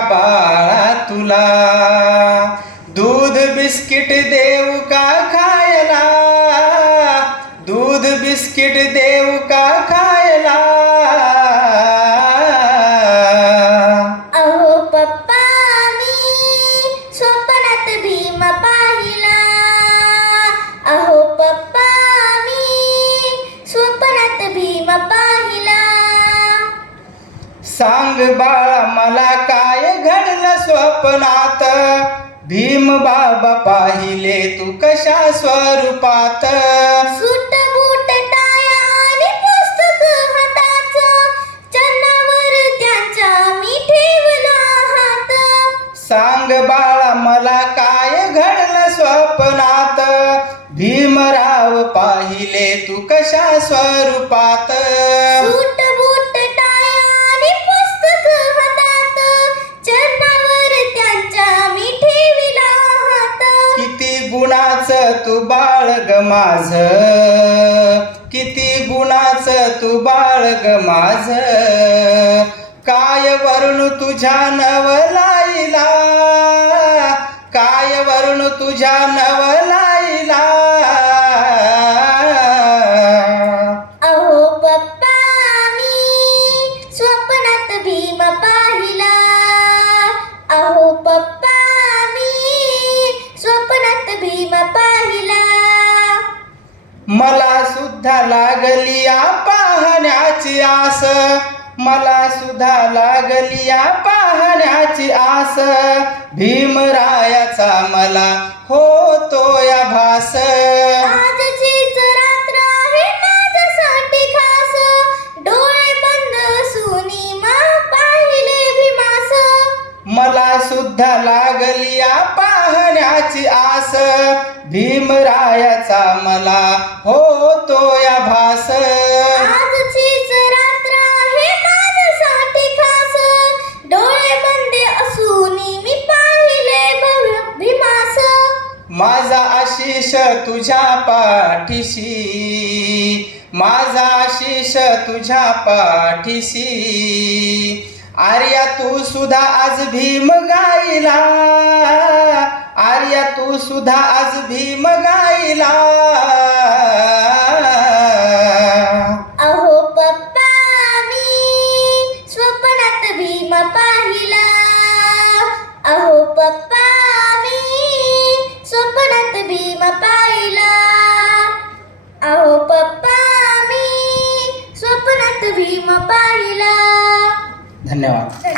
बाळा तुला. दूध बिस्किट देऊ का खायला? दूध बिस्किट देऊ का खायला? अहो पप्पा मी स्वप्नात भीम पाहिला. अहो पप्पा मी स्वप्नात भीम पाहिला. सांग बाळा मला स्वप्नात भीम बाबा पाहिले तू कशा स्वरूपात? सूट बूट टाया आणि पुस्तक हाताचं चन्नावर त्याच्या मी ठेवला हात. सांग बाळा मला काय घडलं स्वप्नात? भीमराव पाहिले तू कशा स्वरूपात? गुणाचं तू बाळ ग माझ. किती गुणाचं तू बाळ ग माझ. काय वरून तुझ्या नवलाईला? काय वरून तुझ्या नवला मला सुद्धा लागली या पाहण्याची आस. मला सुद्धा लागली या पाहण्याची आस. भीमरायाचा मला होतो या भास. आजचीच रात्र आहे माझ्यासाठी खास. डोळे बंद सुनी मा पाहिले भीमास. मला सुद्धा लागली या पाहण्याची आस. भीमरायाचा मला होतो या भास. माझा आशिष तुझ्या पाठीशी. माझा आशिष तुझ्या पाठीशी. आर्या तू सुद्धा आज भीम गाईला तू सुद्धा आज भीम गाईला अहो पप्पा मी स्वप्नात भीम पाहिला. अहो पप्पा मी स्वप्नात भीम पाहिला. अहो पप्पा मी स्वप्नात भीम पाहिला. धन्यवाद.